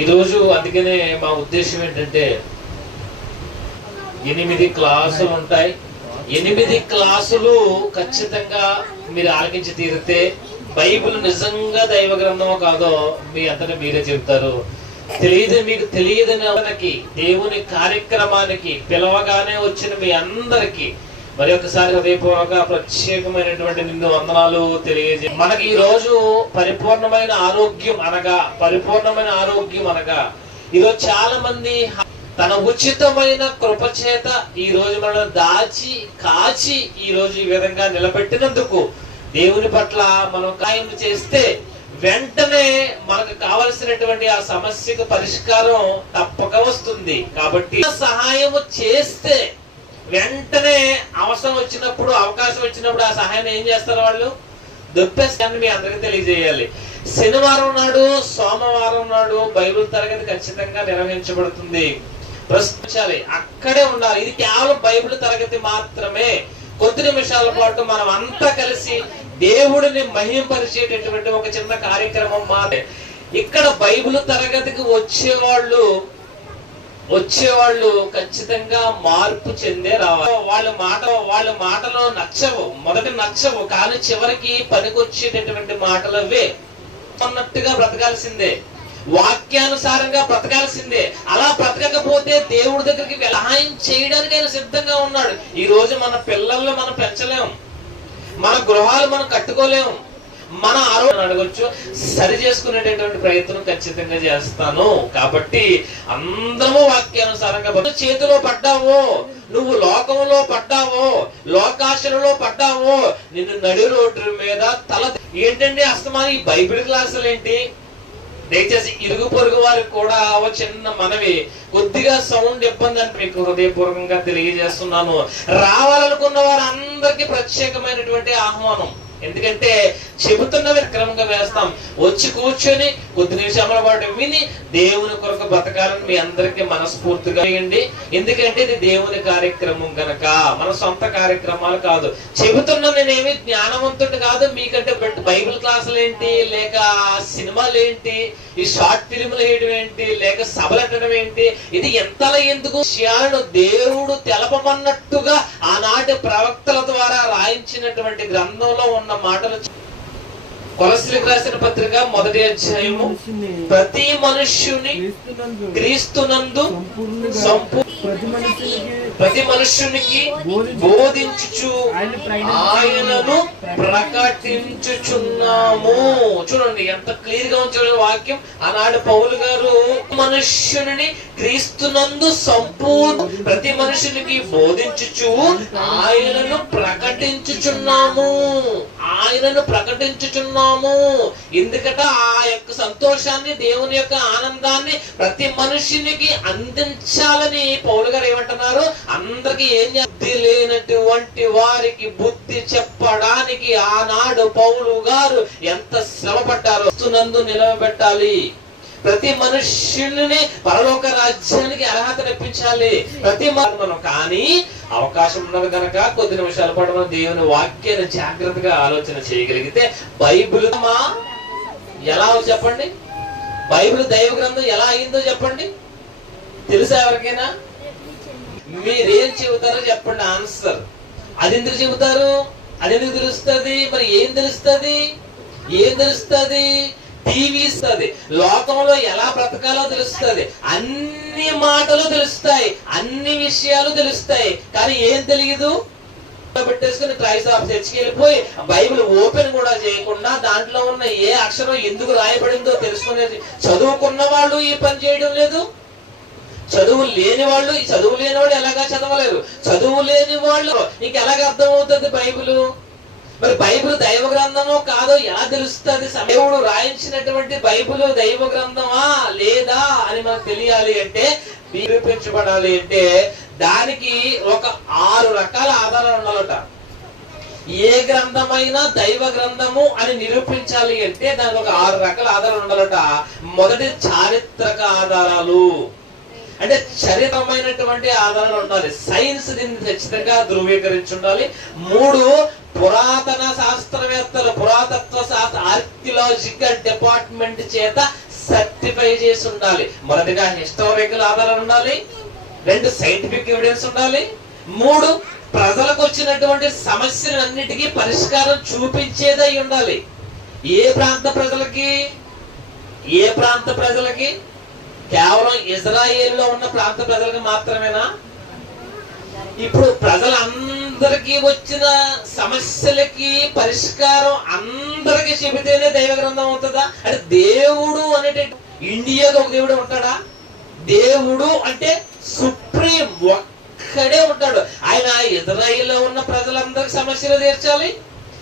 ఈరోజు అందుకనే మా ఉద్దేశం ఏంటంటే ఎనిమిది క్లాసులు ఉంటాయి. ఎనిమిది క్లాసులు ఖచ్చితంగా మీరు ఆలకించి తీరితే బైబిల్ నిజంగా దైవ గ్రంథమో కాదో మీ అంతటా మీరే చెబుతారు. తెలియదు మీకు తెలియదని అతనికి దేవుని కార్యక్రమానికి పిలవగానే వచ్చిన మీ అందరికి మరి ఒకసారి హృదయపూర్వక ప్రత్యేకమైనటువంటి నిన్ను వందనాలు తెలియజే మనకి ఈ రోజు పరిపూర్ణమైన ఆరోగ్యం అనగా పరిపూర్ణమైన ఆరోగ్యం అనగా ఈరోజు చాలా మంది తన ఉచితమైన కృప చేత ఈ రోజు మనం దాచి కాచి ఈ రోజు ఈ విధంగా నిలబెట్టినందుకు దేవుని పట్ల మనం ఖాయం చేస్తే వెంటనే మనకు కావలసినటువంటి ఆ సమస్యకు పరిష్కారం తప్పక వస్తుంది. కాబట్టి సహాయము చేస్తే వెంటనే అవసరం వచ్చినప్పుడు అవకాశం వచ్చినప్పుడు ఆ సహాయం ఏం చేస్తారు వాళ్ళు? దొప్పేస్తాన్ని మీ అందరికీ తెలియజేయాలి. శనివారం నాడు సోమవారం నాడు బైబిల్ తరగతి ఖచ్చితంగా నిర్వహించబడుతుంది. ప్రశ్నించాలి. అక్కడే ఉండాలి. ఇది కేవలం బైబిల్ తరగతి మాత్రమే. కొద్ది నిమిషాల పాటు మనం అంతా కలిసి దేవుడిని మహింపరిచేటటువంటి ఒక చిన్న కార్యక్రమం మాత్రమే. ఇక్కడ బైబిల్ తరగతికి వచ్చేవాళ్ళు వచ్చేవాళ్ళు ఖచ్చితంగా మార్పు చెందే రావాలి. వాళ్ళ మాట వాళ్ళ మాటలో నచ్చవు. మొదట నచ్చవు. కానీ చివరికి పనికొచ్చేటటువంటి మాటలు అవే. అన్నట్టుగా బ్రతకాల్సిందే. వాక్యానుసారంగా బ్రతకాల్సిందే. అలా బ్రతకకపోతే దేవుడి దగ్గరికి సహాయం చేయడానికి ఆయన సిద్ధంగా ఉన్నాడు. ఈ రోజు మన పిల్లల్ని మనం పెంచలేం. మన గృహాలు మనం కట్టుకోలేము మన ఆరోగ్యం అడగొచ్చు. సరి చేసుకునేటటువంటి ప్రయత్నం ఖచ్చితంగా చేస్తాను. కాబట్టి అందరము వాక్యానుసారంగా చేతిలో పడ్డావో నువ్వు లోకంలో పడ్డావో లోకాశలలో పడ్డావో నిన్ను నడి రోడ్డు మీద తల ఏంటండి అస్తమాని? ఈ బైబిల్ క్లాసులు ఏంటి? దయచేసి ఇరుగు పొరుగు వారికి కూడా ఓ చిన్న మనవి. కొద్దిగా సౌండ్ ఇబ్బంది అని మీకు హృదయపూర్వకంగా తెలియజేస్తున్నాను. రావాలనుకున్న వారందరికీ ప్రత్యేకమైనటువంటి ఆహ్వానం. ఎందుకంటే చెబుతున్నవి క్రమంగా వేస్తాం. వచ్చి కూర్చొని కొద్ది నిమిషాల పాటు విని దేవుని కొరకు బతకాలని మీ అందరికీ మనస్ఫూర్తిగా చేయండి. ఎందుకంటే ఇది దేవుని కార్యక్రమం గనక. మన సొంత కార్యక్రమాలు కాదు. చెబుతున్న నేనేమి జ్ఞానవంతుడు కాదు. మీకంటే బైబిల్ క్లాసులు ఏంటి? లేక సినిమాలు ఏంటి? ఈ షార్ట్ ఫిల్మ్లు వేయడం ఏంటి? లేక సభలు ఎట్టడం ఏంటి? ఇది ఎంతలా ఎందుకు విషయాలను దేవుడు తెలపమన్నట్టుగా ఆనాటి ప్రవక్తల ద్వారా రాయించినటువంటి గ్రంథంలో ఉన్న మాటలు కొలసిలకు రాసిన పత్రిక మొదటి అధ్యాయము. ప్రతి మనుష్యుని క్రీస్తునందు క్రీస్తునందు సంపూర్ణులుగా సంపూ ప్రతి మనుష్యునికి బోధించుచు ఆయనను ప్రకటించుచున్నాము. చూడండి ఎంత క్లియర్గా ఉంచాడు వాక్యం. ఆనాడు పౌలు గారు మనుష్యుని క్రీస్తునందు సంపూర్ణ ప్రతి మనుషునికి బోధించుచు ఆయనను ప్రకటించుచున్నాము. ఆయనను ప్రకటించుచున్నాము. ఎందుకట? ఆ యొక్క సంతోషాన్ని దేవుని యొక్క ఆనందాన్ని ప్రతి మనుషునికి అందించాలని పౌలు గారు ఏమంటున్నారు? అందరికి ఏం బుద్ధి లేనటువంటి వారికి బుద్ధి చెప్పడానికి ఆనాడు పౌలు గారు ఎంత శ్రమ పడ్డారో నందు నిలవబెట్టాలి. ప్రతి మనుష్యుని పరలోక రాజ్యానికి అర్హత తెప్పించాలి. ప్రతి మనం కానీ అవకాశం ఉన్నది కనుక కొద్ది నిమిషాల పాటు మనం దేవుని వాక్యాన్ని జాగ్రత్తగా ఆలోచన చేయగలిగితే బైబిల్ మా ఎలా చెప్పండి? బైబిల్ దైవ గ్రంథం ఎలా అయిందో చెప్పండి? తెలుసా ఎవరికైనా? మీరేం చెబుతారో చెప్పండి ఆన్సర్. అది ఎందుకు చెబుతారు? అది ఎందుకు తెలుస్తుంది? మరి ఏం తెలుస్తుంది? ఏం తెలుస్తుంది? టీవీ ఇస్తుంది. లోకంలో ఎలా బ్రతకాలో తెలుస్తుంది. అన్ని మాటలు తెలుస్తాయి. అన్ని విషయాలు తెలుస్తాయి. కానీ ఏం తెలియదు పెట్టేసుకుని క్రైస్ ఆఫ్ చర్చికి వెళ్ళిపోయి బైబిల్ ఓపెన్ కూడా చేయకుండా దాంట్లో ఉన్న ఏ అక్షరం ఎందుకు రాయబడిందో తెలుసుకునేది. చదువుకున్న వాళ్ళు ఈ పని చేయడం లేదు. చదువు లేని వాళ్ళు ఈ చదువు లేని వాళ్ళు ఎలాగా చదవలేరు? చదువు లేని వాళ్ళు నీకు ఎలాగ అర్థమవుతుంది బైబిల్? మరి బైబిల్ దైవ గ్రంథమో కాదో ఎలా తెలుస్తుంది? దేవుడు రాయించినటువంటి బైబిల్ దైవ గ్రంథమా లేదా అని మనకు తెలియాలి అంటే నిరూపించబడాలి అంటే దానికి ఒక ఆరు రకాల ఆధారాలు ఉండాలట. ఏ గ్రంథమైనా దైవ గ్రంథము అని నిరూపించాలి అంటే దానికి ఒక ఆరు రకాల ఆధారాలు ఉండాలట. మొదటి చారిత్రక ఆధారాలు. అంటే చరితమైనటువంటి ఆధారాలు ఉండాలి. సైన్స్ దీన్ని ఖచ్చితంగా ధృవీకరించి ఉండాలి మూడు పురాతన శాస్త్రవేత్తలు పురాతత్వ శాస్త్ర ఆర్కియలాజికల్ డిపార్ట్మెంట్ చేత సర్టిఫై చేసి ఉండాలి. మొదటిగా హిస్టారికల్ ఆధారాలు ఉండాలి. రెండు సైంటిఫిక్ ఎవిడెన్స్ ఉండాలి. మూడు ప్రజలకు వచ్చినటువంటి సమస్యలన్నిటికీ పరిష్కారం చూపించేదై ఉండాలి. ఏ ప్రాంత ప్రజలకి? ఏ ప్రాంత ప్రజలకి? కేవలం ఇజ్రాయేల్లో ఉన్న ప్రాంత ప్రజలకు మాత్రమేనా? ఇప్పుడు ప్రజలందరికీ వచ్చిన సమస్యలకి పరిష్కారం అందరికీ చెబితేనే దైవ గ్రంథం అవుతుందా? అంటే దేవుడు అనేట ఇండియాలో ఒక దేవుడు ఉంటాడా? దేవుడు అంటే సుప్రీం ఒక్కడే ఉంటాడు. ఆయన ఇజ్రాయిల్లో ఉన్న ప్రజలందరికి సమస్యలు తీర్చాలి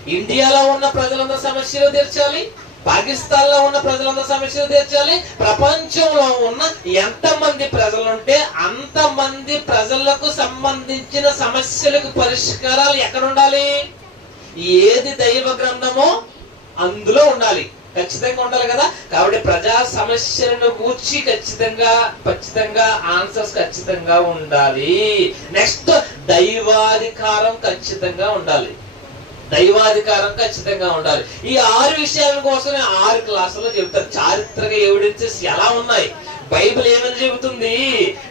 ఇండియాలో ఉన్న ప్రజలందరి సమస్యలు తీర్చాలి పాకిస్తాన్లో ఉన్న ప్రజలందరూ సమస్యలు తీర్చాలి. ప్రపంచంలో ఉన్న ఎంత మంది ప్రజలుంటే అంత మంది ప్రజలకు సంబంధించిన సమస్యలకు పరిష్కారాలు ఎక్కడ ఉండాలి ఏది దైవ గ్రంథమో అందులో ఉండాలి. ఖచ్చితంగా ఉండాలి కదా? కాబట్టి ప్రజా సమస్యలను గూర్చి ఖచ్చితంగా ఖచ్చితంగా ఆన్సర్స్ ఖచ్చితంగా ఉండాలి. నెక్స్ట్ దైవాధికారం ఖచ్చితంగా ఉండాలి. దైవాధికారం ఖచ్చితంగా ఉండాలి. ఈ ఆరు విషయాల కోసమే ఆరు క్లాసుల్లో చెబుతారు. చారిత్రక ఎవిడెన్సెస్ ఎలా ఉన్నాయి? బైబిల్ ఏమని చెబుతుంది?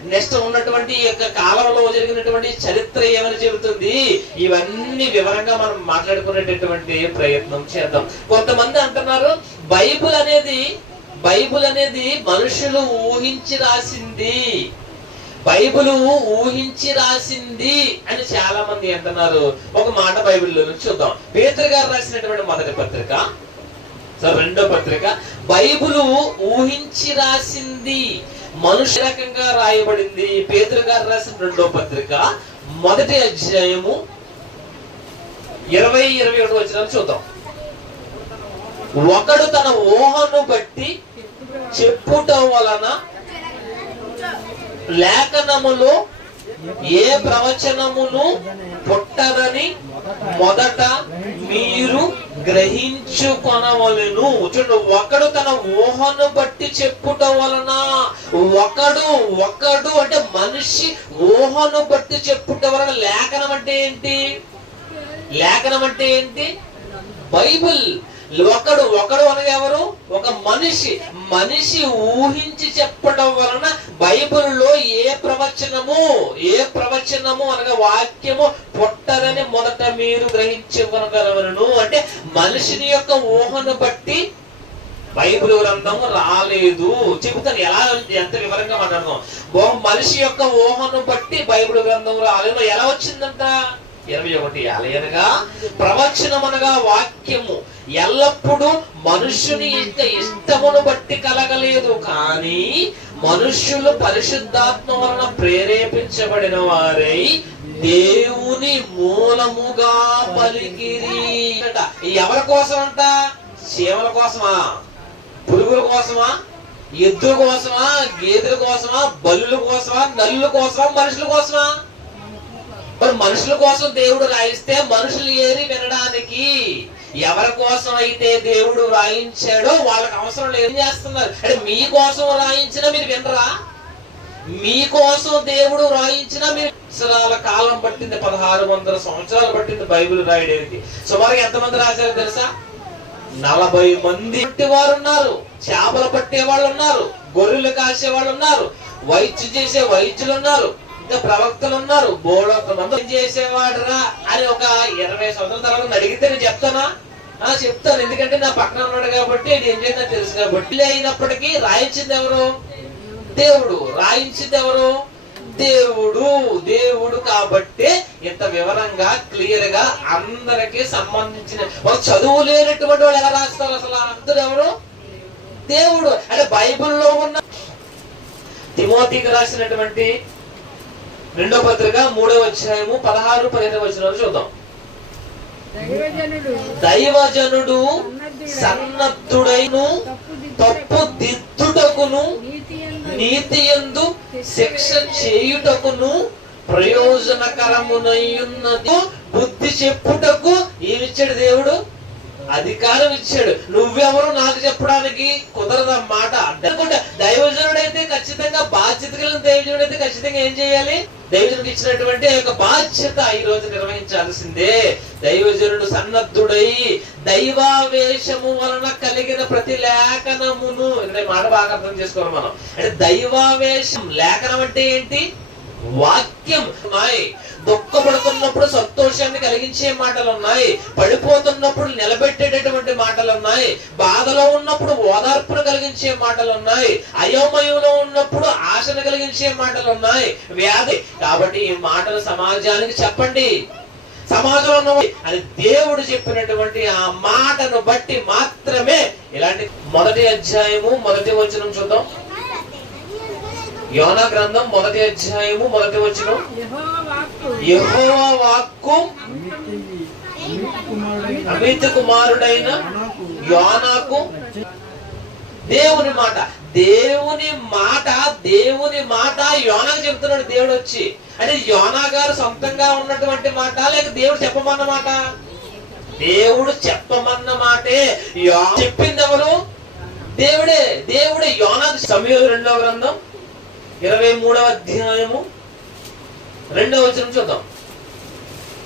నెక్స్ట్ ఉన్నటువంటి ఈ యొక్క కాలంలో జరిగినటువంటి చరిత్ర ఏమని చెబుతుంది? ఇవన్నీ వివరంగా మనం మాట్లాడుకునేటటువంటి ప్రయత్నం చేద్దాం. కొంతమంది అంటున్నారు బైబిల్ అనేది బైబిల్ అనేది మనుషులు ఊహించి రాసింది. బైబిల్ ఊహించి రాసింది అని చాలా మంది అంటున్నారు. ఒక మాట బైబిల్లో నుంచి చూద్దాం. పేతర్ గారు రాసినటువంటి మొదటి పత్రిక సో రెండో పత్రిక బైబిల్ ఊహించి రాసింది మనుష్య రకంగా రాయబడింది. పేతురు గారు రాసిన రెండో పత్రిక మొదటి అధ్యాయము ఇరవై ఇరవై ఒకటి వచ్చిన చూద్దాం. ఒకడు తన ఊహను బట్టి చెప్పుట వలన లేఖనములో ఏ ప్రవచనమును పుట్టదని మొదట మీరు గ్రహించుకొనవలను. చూడండి ఒకడు తన ఊహను బట్టి చెప్పుట వలన ఒకడు ఒకడు అంటే మనిషి ఊహను బట్టి చెప్పుట వలన లేఖనం అంటే ఏంటి? లేఖనం అంటే ఏంటి? బైబిల్. ఒకడు ఒకడు అనగా ఎవరు? ఒక మనిషి. మనిషి ఊహించి చెప్పడం వలన బైబిల్లో ఏ ప్రవచనము ఏ ప్రవచనము అనగా వాక్యము పుట్టదని మొదట మీరు గ్రహించగలవలను అంటే మనిషిని యొక్క ఊహను బట్టి బైబిల్ గ్రంథము రాలేదు. చెబుతాను ఎలా ఎంత వివరంగా మాట్లాడదాం? ఓ మనిషి యొక్క ఊహను బట్టి బైబిల్ గ్రంథం రాలేదు. ఎలా వచ్చిందంట? ఇరవై ఒకటి అలయనగా ప్రవచనమనగా వాక్యము ఎల్లప్పుడూ మనుషుని యొక్క ఇష్టమును బట్టి కలగలేదు. కానీ మనుష్యులు పరిశుద్ధాత్మ వలన ప్రేరేపించబడిన వారై దేవుని మూలముగా పలికిరి. ఎవరి కోసం అంట చీమల కోసమా? పురుగుల కోసమా? ఎద్దుల కోసమా? గేదెల కోసమా? బలుల కోసమా? నల్లుల కోసమా? మనుషుల కోసమా? మరి మనుషుల కోసం దేవుడు రాయిస్తే మనుషులు ఏరి వినడానికి ఎవరి కోసం అయితే దేవుడు రాయించాడో వాళ్ళకి అవసరం లేదు. ఏం చేస్తున్నారు? అంటే మీ కోసం రాయించినా మీరు వినరా? మీకోసం దేవుడు రాయించినా మీరు సంవత్సరాల కాలం పట్టింది పదహారు వందల సంవత్సరాలు పట్టింది బైబిల్ రాయడానికి. సుమారు ఎంతమంది రాశారు తెలుసా? నలభై మంది వారు ఉన్నారు. చేపలు పట్టే వాళ్ళు ఉన్నారు. గొర్రెలు కాసే వాళ్ళు ఉన్నారు. వైద్యం చేసే వైద్యులు ఉన్నారు. ఇంకా ప్రవక్తలు ఉన్నారు. బోడంత మంది చేసేవాడురా అని ఒక ఇరవై సంవత్సరాల తర్వాత నన్ను అడిగితే నేను చెప్తానా? ఆ చెప్తాను. ఎందుకంటే నా పక్కన ఉన్నాడు కాబట్టి నేను ఏం చేద్దాం తెలుసు కాబట్టి. అయినప్పటికీ రాయించింది ఎవరు? దేవుడు. రాయించింది ఎవరు? దేవుడు. దేవుడు కాబట్టి ఇంత వివరంగా క్లియర్గా అందరికి సంబంధించిన ఒక చదువు లేనటువంటి వాళ్ళు ఎలా రాస్తారు అసలు? అందరు ఎవరు? దేవుడు. అంటే బైబిల్లో ఉన్న తిమోతికి రాసినటువంటి రెండో పత్రిక మూడవ అధ్యాయము పదహారు పదిహేను వచ్చిన చూద్దాం. దైవజనుడు సన్నద్ధుడైను తప్పు దిద్దుటకును నీతి యందు శిక్ష చేయుటకును ప్రయోజనకరమునయున్నది. బుద్ధి చెప్పుటకు ఏమిచ్చాడు దేవుడు? అధికారం ఇచ్చాడు. నువ్వెవరు నాకు చెప్పడానికి కుదరదు మాట అనుకుంటే దైవజనుడైతే ఖచ్చితంగా బాధ్యత కలిగిన దైవజనుడైతే ఖచ్చితంగా ఏం చేయాలి? దైవజనుడు ఇచ్చినటువంటి యొక్క బాధ్యత ఈ రోజు నిర్వహించాల్సిందే. దైవజనుడు సన్నద్ధుడై దైవావేశము వలన కలిగిన ప్రతి లేఖనమును మాట బాగా అర్థం చేసుకోవాలి మనం. అంటే దైవావేశం లేఖనం అంటే ఏంటి? వాక్యం. ఉన్నాయి దుఃఖపడుతున్నప్పుడు సంతోషాన్ని కలిగించే మాటలు ఉన్నాయి పడిపోతున్నప్పుడు నిలబెట్టేటటువంటి మాటలు ఉన్నాయి బాధలో ఉన్నప్పుడు ఓదార్పును కలిగించే మాటలు ఉన్నాయి అయోమయంలో ఉన్నప్పుడు ఆశను కలిగించే మాటలు ఉన్నాయి వ్యాధి. కాబట్టి ఈ మాటలు సమాజానికి చెప్పండి. సమాజంలో ఉన్న అని దేవుడు చెప్పినటువంటి ఆ మాటను బట్టి మాత్రమే ఇలాంటి మొదటి అధ్యాయము మొదటి వచనం చూద్దాం. యోనా గ్రంథం మొదటి అధ్యాయము మొదటి వచ్చిన యెహోవా వాక్కు అమిత కుమారుడైన యోనాకు దేవుని మాట. దేవుని మాట దేవుని మాట యోనకు చెప్తున్నాడు దేవుడు వచ్చి. అంటే యోనా గారు సొంతంగా ఉన్నటువంటి మాట లేక దేవుడు చెప్పమన్న మాట? దేవుడు చెప్పమన్న మాటే. యో- చెప్పింది ఎవరు? దేవుడే. దేవుడే యోనాకు సమయం రెండవ గ్రంథం. ఇరవై మూడవ అధ్యాయము రెండవ వచనం చూద్దాం.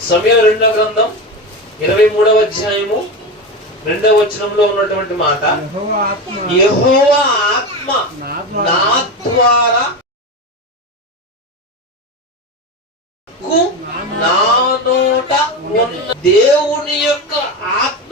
సమయం రెండవ గ్రంథం ఇరవై మూడవ అధ్యాయము రెండవ వచనంలో ఉన్నటువంటి మాట యెహోవా ఆత్మ నా ద్వారా నా నోట ఉన్న దేవుని యొక్క ఆత్మ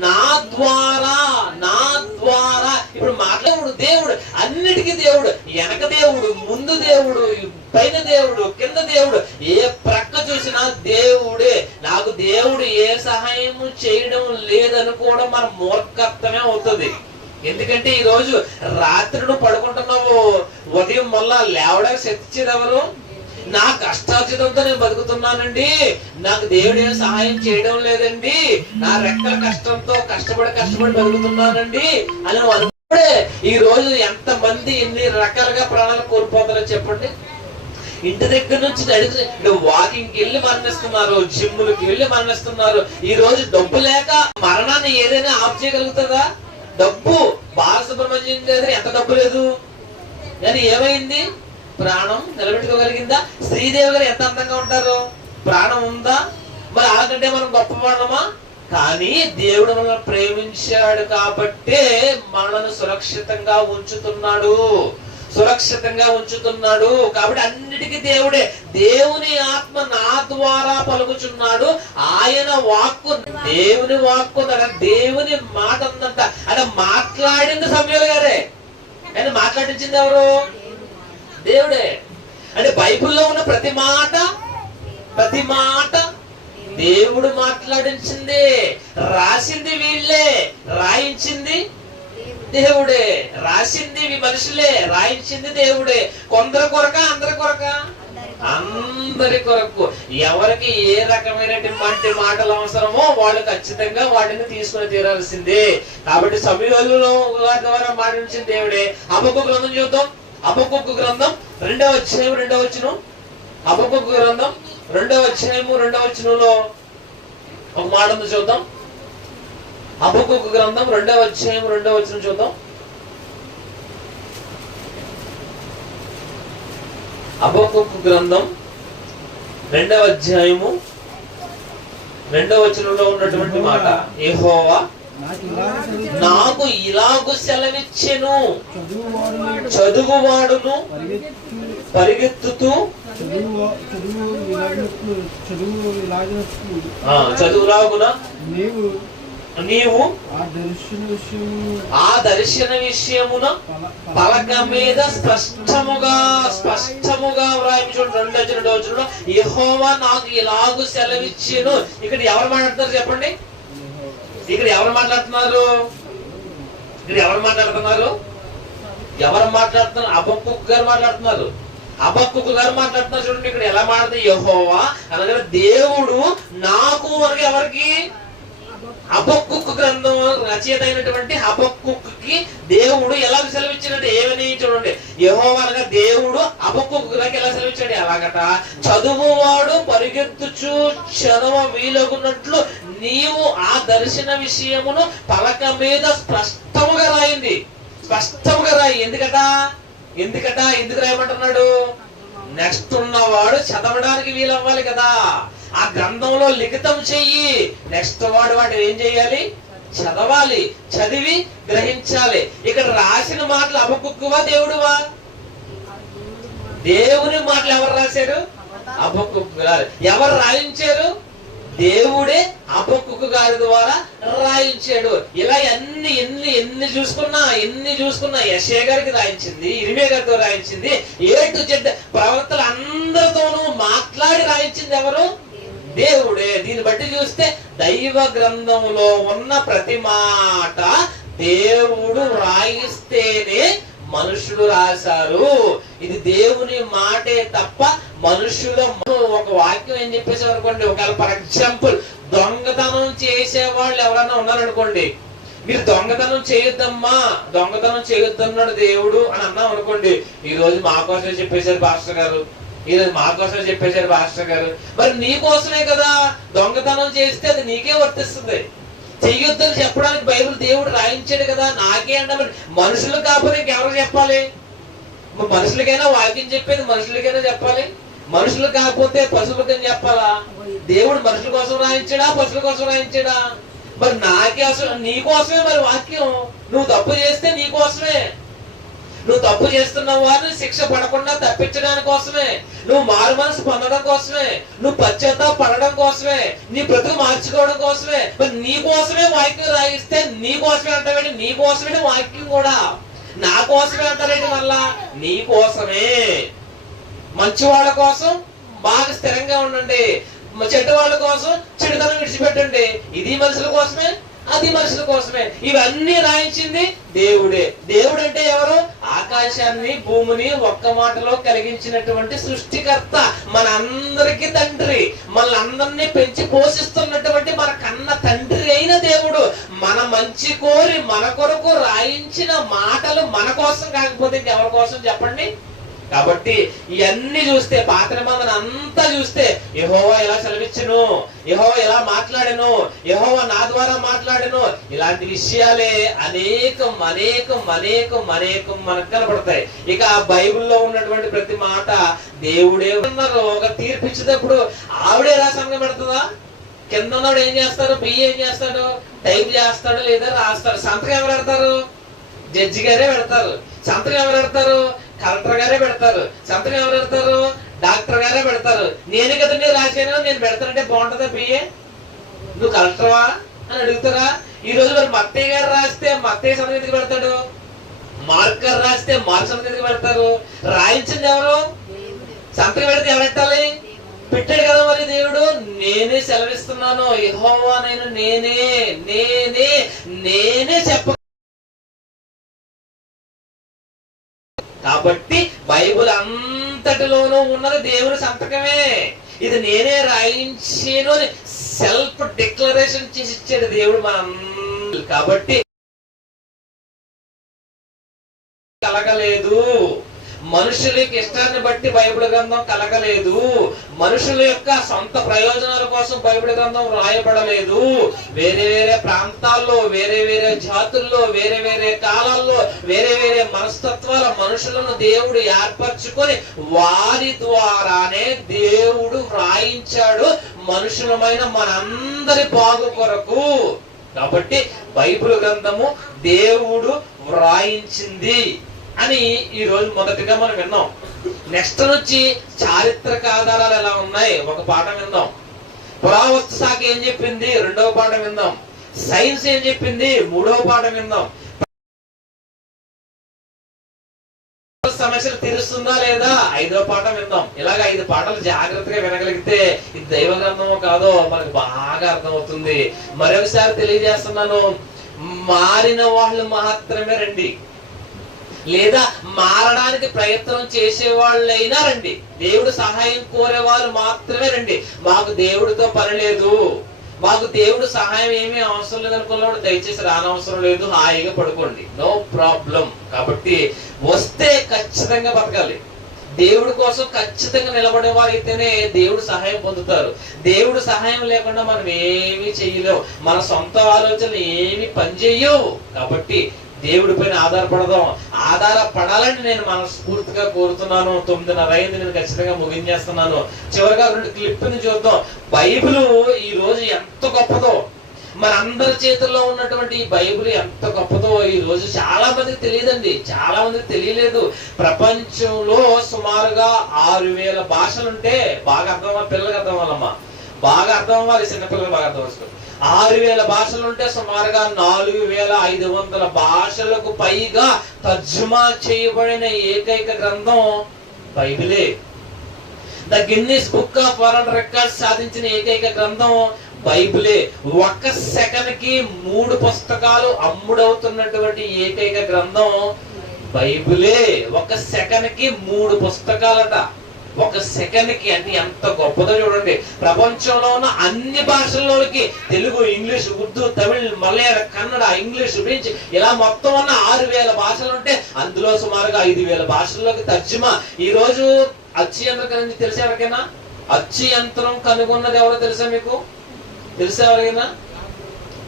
నా ద్వారా నా ద్వారా. ఇప్పుడు మాట్లాడు దేవుడు అన్నిటికీ దేవుడు. వెనక దేవుడు ముందు దేవుడు పైన దేవుడు కింద దేవుడు. ఏ ప్రక్క చూసినా దేవుడే. నాకు దేవుడు ఏ సహాయము చేయడం లేదనుకోవడం మన మూర్ఖత్వమే అవుతుంది. ఎందుకంటే ఈ రోజు రాత్రి నువ్వు పడుకుంటున్నావు ఉదయం మళ్ళా లేవడానికి శక్తి ఇచ్చేది ఎవరు? నా కష్టార్జితంతో నేను బతుకుతున్నానండి. నాకు దేవుడు ఏం సహాయం చేయడం లేదండి. నా రెక్కల కష్టంతో కష్టపడి కష్టపడి బతుకుతున్నానండి అని నువ్వు అనుకుంటే ఈ రోజు ఎంత మంది ఎన్ని రకాలుగా ప్రాణాలు కోల్పోతారో చెప్పండి. ఇంటి దగ్గర నుంచి నడిచి వాకింగ్కి వెళ్ళి మరణిస్తున్నారు జిమ్ములకి వెళ్ళి మరణిస్తున్నారు. ఈ రోజు డబ్బు లేక మరణాన్ని ఏదైనా ఆఫ్ చేయగలుగుతుందా డబ్బు బాలసుబ్రహ్మణ్యం దగ్గర ఎంత డబ్బు లేదు? కానీ ఏమైంది? ప్రాణం నిలబెట్టుకోగలిగిందా? శ్రీదేవి గారు ఎంత అందంగా ఉంటారు? ప్రాణం ఉందా? మరి అలాగంటే మనం గొప్పవాడమా కానీ దేవుడు మనల్ని ప్రేమించాడు కాబట్టే మనల్ని సురక్షితంగా ఉంచుతున్నాడు. సురక్షితంగా ఉంచుతున్నాడు. కాబట్టి అన్నిటికీ దేవుడే. దేవుని ఆత్మ నా ద్వారా పలుకుచున్నాడు. ఆయన వాక్కు దేవుని వాక్కు దేవుని మాట ఉందంట అంటే మాట్లాడింది సమయాలు గారే. ఆయన మాట్లాడించింది ఎవరు? దేవుడే. అంటే బైబిల్లో ఉన్న ప్రతి మాట ప్రతి మాట దేవుడు మాట్లాడించింది రాసింది వీళ్ళే రాయించింది దేవుడే. రాసింది మనుషులే రాయించింది దేవుడే. కొందరి కొరక అందరి కొరక? అందరి కొరకు. ఎవరికి ఏ రకమైనటువంటి మాటలు అవసరమో వాళ్ళు ఖచ్చితంగా వాటిని తీసుకుని తీరాల్సిందే. కాబట్టి సమయంలో ద్వారా మాటించిన దేవుడే. అమ్మకు గ్రంథం చూద్దాం. అబకొక్కు గ్రంథం రెండవ అధ్యాయం రెండవ వచనం. అబక్కు గ్రంథం రెండవ అధ్యాయము రెండవ వచనంలో ఒక మాట చూద్దాం. అబక్కు గ్రంథం రెండవ అధ్యాయం రెండవ వచనం చూద్దాం. అబొక్కు గ్రంథం రెండవ అధ్యాయము రెండవ వచనంలో ఉన్నటువంటి మాట. ఏహోవా నాకు ఇలాగ సెలవిచ్చెను. చదువువాడు చదువువాడును. పరిగెత్తు. పరిగెత్తుతూ. చదువులాగున నీవు నీవు ఆ దర్శన విషయమున పల- పలక మీద స్పష్టముగా స్పష్టముగా వ్రాయి చూడండి రెండు వచ్చిన రోజుల్లో యెహోవా నాకు ఇలాగు సెలవిచ్చెను. ఇక్కడ ఎవరు మాట్లాడుతున్నారు చెప్పండి? ఇక్కడ ఎవరు మాట్లాడుతున్నారు? ఇక్కడ ఎవరు మాట్లాడుతున్నారు? ఎవరు మాట్లాడుతున్నారు? అబక్కు గారు మాట్లాడుతున్నారు. అబక్కు గారు మాట్లాడుతున్నారు చూడండి ఇక్కడ ఎలా మాట్లాడుతుంది? యహోవా. అనగా దేవుడు నాకు వరకు ఎవరికి? అబక్కు గ్రంథం రచయిత అయినటువంటి అబక్కుకి దేవుడు ఎలా సెలవిచ్చినట్టు ఏమని చూడండి. యెహోవాగా దేవుడు అబక్కుకి ఎలా సెలవిచ్చాడు? ఎలాగట? చదువువాడు పరిగెత్తుచు చదవ వీలగున్నట్లు నీవు ఆ దర్శన విషయమును పలక మీద స్పష్టముగా రాయింది స్పష్టముగా రాయి. ఎందుకట? ఎందుకట? ఎందుకు రాయమంటున్నాడు? నెక్స్ట్ ఉన్నవాడు చదవడానికి వీలవ్వాలి కదా. ఆ గ్రంథంలో లిఖితం చెయ్యి. నెక్స్ట్ వాడు వాడు ఏం చేయాలి? చదవాలి. చదివి గ్రహించాలి. ఇక్కడ రాసిన మాటలు అబకుక్కువా దేవుడువా? దేవుని మాటలు ఎవరు రాశారు? అబకుక్కు ఎవరు రాయించారు? దేవుడే అబక్కుకు గారి ద్వారా రాయించాడు. ఇలా ఎన్ని ఎన్ని ఎన్ని చూసుకున్నా ఎన్ని చూసుకున్నా యశే గారికి రాయించింది ఇరిమే గారితో రాయించింది ఏ టు జెడ్ ప్రవర్తలు అందరితోనూ మాట్లాడి రాయించింది ఎవరు? దేవుడే. దీన్ని బట్టి చూస్తే దైవ గ్రంథంలో ఉన్న ప్రతి మాట దేవుడు రాయిస్తేనే మనుషులు రాశారు. ఇది దేవుని మాటే తప్ప మనుషుల ఒక వాక్యం ఏం చెప్పేసారు అనుకోండి ఒకవేళ ఫర్ ఎగ్జాంపుల్ దొంగతనం చేసే వాళ్ళు ఎవరైనా ఉన్నారనుకోండి మీరు దొంగతనం చేయొద్దమ్మా దొంగతనం చేయొద్దన్నాడు దేవుడు అని అన్నాం అనుకోండి ఈ రోజు మా కోసమే చెప్పేశారు పాస్టర్ గారు ఈ రోజు మా కోసమే చెప్పేశారు పాస్టర్ గారు. మరి నీ కోసమే కదా దొంగతనం చేస్తే అది నీకే వర్తిస్తుంది. చెయ్యొద్దని చెప్పడానికి బైబిల్ దేవుడు రాయించాడు కదా నాకే అంటే మనుషులు కాకపోతే ఇంకెవరు చెప్పాలి? మనుషులకైనా వాక్యం చెప్పేది మనుషులకైనా చెప్పాలి? మనుషులు కాకపోతే పశువులకని చెప్పాలా? దేవుడు మనుషుల కోసం రాయించాడా పశువుల కోసం రాయించాడా? మరి నాకే అసలు నీ కోసమే మరి వాక్యం. నువ్వు తప్పు చేస్తే నీ కోసమే. నువ్వు తప్పు చేస్తున్న వారిని శిక్ష పడకుండా తప్పించడానికి కోసమే. నువ్వు మారు మనసు పొందడం కోసమే. నువ్వు పశ్చాత్తా పడడం కోసమే. నీ బ్రతుకు మార్చుకోవడం కోసమే. మరి నీ కోసమే వాక్యం రాయిస్తే నీ కోసమే అంటావేంటి? నీ కోసమే వాక్యం కూడా. నా కోసమే అంటారేంటి మళ్ళా? నీ కోసమే. మంచి వాళ్ళ కోసం బాగా స్థిరంగా ఉండండి. చెడ్డ వాళ్ళ కోసం చెడుతనం విడిచిపెట్టండి. ఇది మనుషుల కోసమే అది మనుషుల కోసమే. ఇవన్నీ రాయించింది దేవుడే. దేవుడు అంటే ఎవరు? ఆకాశాన్ని భూమిని ఒక్క మాటలో కలిగించినటువంటి సృష్టికర్త. మన అందరికి తండ్రి. మనల్ని పెంచి పోషిస్తున్నటువంటి మన కన్న తండ్రి అయిన దేవుడు. మన మంచి కోరి మన కొరకు రాయించిన మాటలు మన కోసం కాకపోతే ఇంకెవరి కోసం చెప్పండి? కాబట్టి ఇవన్నీ చూస్తే పాత్ర నిబంధన అంతా చూస్తే యహోవా ఎలా సెలవిచ్చును యహోవా ఎలా మాట్లాడను యహోవా నా ద్వారా మాట్లాడను ఇలాంటి విషయాలే అనేకం అనేకం అనేకం అనేకం మనకు కనపడతాయి. ఇక ఆ బైబిల్లో ఉన్నటువంటి ప్రతి మాట దేవుడే ఉన్నారు. ఒక తీర్పిచ్చేటప్పుడు ఆవిడే ఎలా సంఘం పెడుతుందా? కింద ఉన్నవాడు ఏం చేస్తారు బియ్య ఏం చేస్తాడు? టైప్ చేస్తాడు లేదా రాస్తాడు? సంతకం ఎవరు పెడతారు? జడ్జి గారే పెడతారు. సంతకం ఎవరు పెడతారు? కలెక్టర్ గారే పెడతారు. సంతకం ఎవరు పెడతారు? డాక్టర్ గారే పెడతారు. నేను కదండి రాశాను నేను పెడతానంటే బాగుంటుందా బిఏ? నువ్వు కలెక్టర్వా అని అడుగుతారా? ఈ రోజు మరి మత్తయ్య గారు రాస్తే మత్తయ్య సంతకం పెడతాడు? మార్క్ గారు రాస్తే మార్క్ సంతకం పెడతారు? రాయించింది ఎవరు? సంతకం పెడితే ఎవరెట్టాలి పెట్టాడు కదా మరి దేవుడు. నేనే సెలవిస్తున్నాను. యెహోవా నేను నేనే నేనే నేనే చెప్ప కాబట్టి బైబుల్ అంతటిలోనూ ఉన్నది దేవుని సంతకమే. ఇది నేనే రాయించాను అని సెల్ఫ్ డిక్లరేషన్ చేసి ఇచ్చాడు దేవుడు మన కాబట్టి కలగలేదు. మనుషులకి ఇష్టాన్ని బట్టి బైబిల్ గ్రంథం కలగలేదు. మనుషుల యొక్క సొంత ప్రయోజనాల కోసం బైబిల్ గ్రంథం రాయబడలేదు. వేరే వేరే ప్రాంతాల్లో వేరే వేరే జాతుల్లో వేరే వేరే కాలాల్లో వేరే వేరే మనస్తత్వాల మనుషులను దేవుడు ఏర్పరచుకొని వారి ద్వారానే దేవుడు వ్రాయించాడు మనుషులమైన మనందరి బాగు కొరకు. కాబట్టి బైబిల్ గ్రంథము దేవుడు వ్రాయించింది. అని ఈ రోజు మొదటిగా మనం విన్నాం. నెక్స్ట్ నుంచి చారిత్రక ఆధారాలు ఎలా ఉన్నాయి? ఒక పాఠం విందాం. పురావస్తు శాఖ ఏం చెప్పింది? రెండవ పాఠం విందాం. సైన్స్ ఏం చెప్పింది? మూడవ పాఠం విందాం. సమస్యలు తీరుస్తుందా లేదా? ఐదో పాఠం విందాం. ఇలాగ ఐదు పాటలు జాగ్రత్తగా వినగలిగితే ఇది దైవ గ్రంథమో కాదో మనకు బాగా అర్థమవుతుంది. మరొకసారి తెలియజేస్తున్నాను. మారిన వాళ్ళు మాత్రమే రండి. లేదా మారడానికి ప్రయత్నం చేసేవాళ్ళైనా రండి. దేవుడు సహాయం కోరే వాళ్ళు మాత్రమే రండి. మాకు దేవుడితో పని లేదు. మాకు దేవుడు సహాయం ఏమీ అవసరం లేదు దయచేసి రానవసరం లేదు. హాయిగా పడుకోండి. No problem. కాబట్టి వస్తే ఖచ్చితంగా బతకాలి. దేవుడి కోసం ఖచ్చితంగా నిలబడే వారైతేనే దేవుడు సహాయం పొందుతారు. దేవుడు సహాయం లేకుండా మనం ఏమీ చెయ్యలేం మన సొంత ఆలోచనలు ఏమి పనిచేయవు. కాబట్టి దేవుడి పైన ఆధారపడదాం. ఆధారపడాలని నేను మనస్ఫూర్తిగా కోరుతున్నాను. తొమ్మిదిన్నర అయింది నేను ఖచ్చితంగా ముగించేస్తున్నాను. చివరిగా రెండు క్లిప్ని చూద్దాం. బైబిల్ ఈ రోజు ఎంత గొప్పదో. మన అందరి చేతుల్లో ఉన్నటువంటి ఈ బైబిల్ ఎంత గొప్పదో ఈ రోజు చాలా మందికి తెలియదండి. చాలా మందికి తెలియలేదు. ప్రపంచంలో సుమారుగా ఆరు వేల భాషలుంటే బాగా అర్థం అవ్వాలి పిల్లలకి అర్థం అవ్వాలమ్మా. బాగా అర్థం అవ్వాలి చిన్నపిల్లలు బాగా అర్థం చేసుకోవాలి ఆరు వేల భాషలు ఉంటే సుమారుగా నాలుగు వేల ఐదు వందల భాషలకు పైగా తర్జుమా చేయబడిన ఏకైక గ్రంథం బైబిలే. The Guinness book of world record సాధించిన ఏకైక గ్రంథం బైబిలే. ఒక్క సెకండ్కి మూడు పుస్తకాలు అమ్ముడవుతున్నటువంటి ఏకైక గ్రంథం బైబిలే. ఒక సెకండ్కి మూడు పుస్తకాలట. ఒక సెకండ్కి అన్ని ఎంత గొప్పదో చూడండి. ప్రపంచంలో ఉన్న అన్ని భాషల్లోకి Telugu English Urdu Tamil Malayala Kannada English French ఇలా మొత్తం ఉన్న ఆరు వేల భాషలు ఉంటే అందులో సుమారుగా ఐదు వేల భాషల్లోకి తర్జుమా. ఈ రోజు అచ్చి యంత్రం తెలిసే ఎవరికైనా? అచ్చి యంత్రం కనుగొన్నది ఎవరో తెలుసా మీకు? తెలుసా ఎవరికైనా?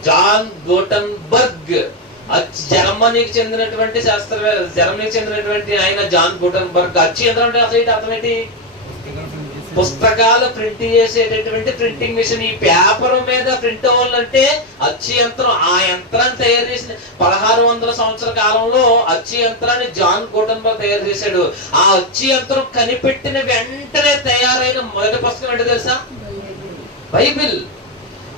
John Gutenberg. బర్గ్ జర్మనీకి చెందినటువంటి శాస్త్రవేత్త జర్మనీకి చెందినటువంటి ఆయన జాన్ బుటన్బర్గ్ అచ్చి యంత్రం అంటే అసలు ఏంటి అర్థం ఏంటి? పుస్తకాలు ప్రింట్ చేసేటటువంటి ప్రింటింగ్ మిషన్. ఈ పేపర్ మీద ప్రింట్ అవ్వాలంటే అచ్చి యంత్రం ఆ యంత్రాన్ని తయారు చేసిన పదహారు వందల సంవత్సర కాలంలో అచ్చి యంత్రాన్ని జాన్ గోటన్బర్గ్ తయారు చేశాడు. ఆ అచ్చి యంత్రం కనిపెట్టిన వెంటనే తయారైన మొదటి పుస్తకం ఏంటో తెలుసా? బైబిల్.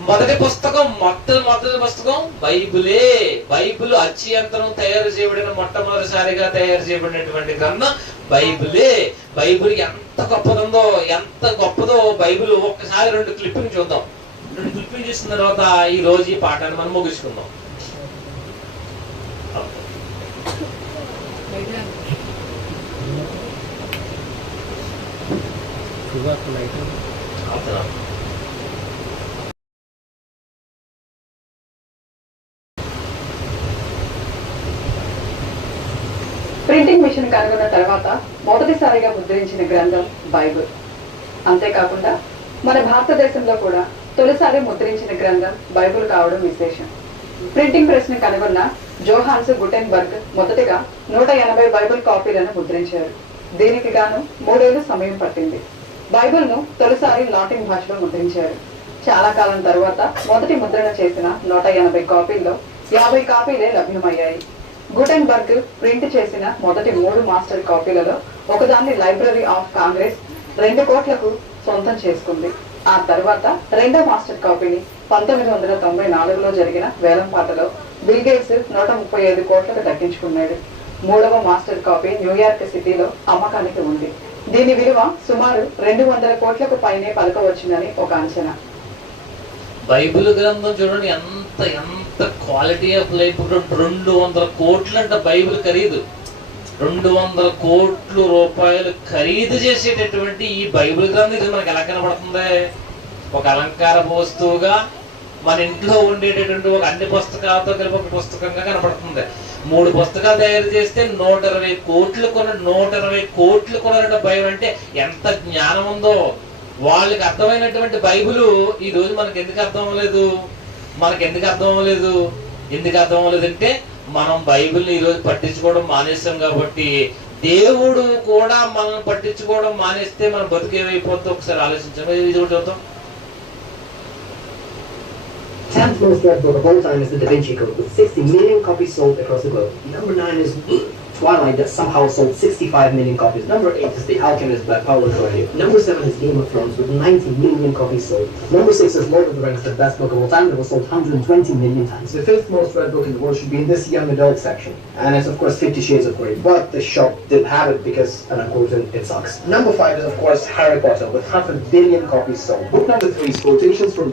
మొదటి పుస్తకం మొట్ట మొదటి పుస్తకం బైబిలే. బైబిల్ అచ్చు యంత్రం తయారు చేయబడిన మొట్టమొదటిసారిగా తయారు చేయబడినటువంటి గ్రంథం బైబిలే. బైబిల్ ఎంత గొప్పదుందో ఎంత గొప్పదో బైబిల్ ఒక్కసారి రెండు క్లిప్పింగ్ చూద్దాం. రెండు క్లిప్పింగ్ చూసిన తర్వాత ఈ రోజు ఈ పాఠాన్ని మనం ముగించుకుందాం. అవునా? ప్రింటింగ్ మిషన్ కనుగొన్న తర్వాత మొదటిసారిగా ముద్రించిన గ్రంథం బైబిల్. అంతేకాకుండా మన భారతదేశంలో కూడా తొలిసారి ముద్రించిన గ్రంథం బైబుల్ కావడం విశేషం. ప్రింటింగ్ ప్రెస్ని కనుగొన్న జోహాన్స్ గుటెన్బర్గ్ మొదటిగా నూట ఎనభై బైబుల్ కాపీలను ముద్రించారు. దీనికి గాను మూడేళ్ళు సమయం పట్టింది. బైబిల్ను తొలిసారి లాటిన్ భాషలో ముద్రించారు. చాలా కాలం తర్వాత మొదటి ముద్రణ చేసిన నూట ఎనభై కాపీల్లో యాభై కాపీలే లభ్యమయ్యాయి. గుటెన్బర్గ్ ప్రింట్ చేసిన మొదటి మూడు మాస్టర్ కాపీలలో ఒకదాన్ని లైబ్రరీ ఆఫ్ కాంగ్రెస్ రెండు కోట్లకు సొంతం చేసుకుంది. ఆ తర్వాత రెండో మాస్టర్ కాపీని పంతొమ్మిది వందల తొంభై నాలుగులో జరిగిన వేలంపాటలో బిల్గేట్స్ నూట ముప్పై ఐదు కోట్లకు దక్కించుకున్నాడు మూడవ మాస్టర్ కాపీ న్యూయార్క్ సిటీలో అమ్మకానికి ఉంది. దీని విలువ సుమారు రెండు వందల కోట్లకు పైనే పలకవచ్చునని ఒక అంచనా. బైబిల్ గ్రంథం చూడండి ఎంత ఎంత క్వాలిటీ ఆఫ్ లైఫ్ రెండు వందల కోట్లు అంటే బైబిల్ ఖరీదు. రెండు వందల కోట్లు రూపాయలు ఖరీదు చేసేటటువంటి ఈ బైబిల్ గ్రంథం ఇది మనకి ఎలా కనబడుతుంది? ఒక అలంకార వస్తువుగా మన ఇంట్లో ఉండేటటువంటి ఒక అన్ని పుస్తకాలతో కలిపి ఒక పుస్తకంగా కనబడుతుంది. మూడు పుస్తకాలు తయారు చేస్తే నూట ఇరవై కోట్లు కొన నూట ఇరవై కోట్లు కొనడం భయం అంటే ఎంత జ్ఞానం ఉందో. వాళ్ళకి అర్థమైనటువంటి బైబిల్ ఈ రోజు మనకి ఎందుకు అర్థం అవ్వలేదు? మనకి ఎందుకు అర్థం అవ్వలేదు? ఎందుకు అర్థం అవ్వలేదంటే మనం బైబిల్ని ఈరోజు పట్టించుకోవడం మానేస్తాం కాబట్టి దేవుడు కూడా మనల్ని పట్టించుకోవడం మానేస్తే మన బతుకు ఏమైపోతుందో ఒకసారి ఆలోచించాం ఇది ఒకటి చూద్దాం 10th most read book of all time is The Da Vinci Code, with 60 million copies sold across the globe. Number 9 is Twilight, that somehow sold 65 million copies. Number 8 is The Alchemist by Paulo Coelho. Number 7 is Game of Thrones, with 90 million copies sold. Number 6 is Lord of the Rings, the best book of all time, that was sold 120 million times. The fifth most read book in the world should be in this young adult section. And it's, of course, Fifty Shades of Grey. But the shop didn't have it because, and I'm quoting, it sucks. Number 5 is, of course, Harry Potter, with half a billion copies sold. Book number 3 is Quotations from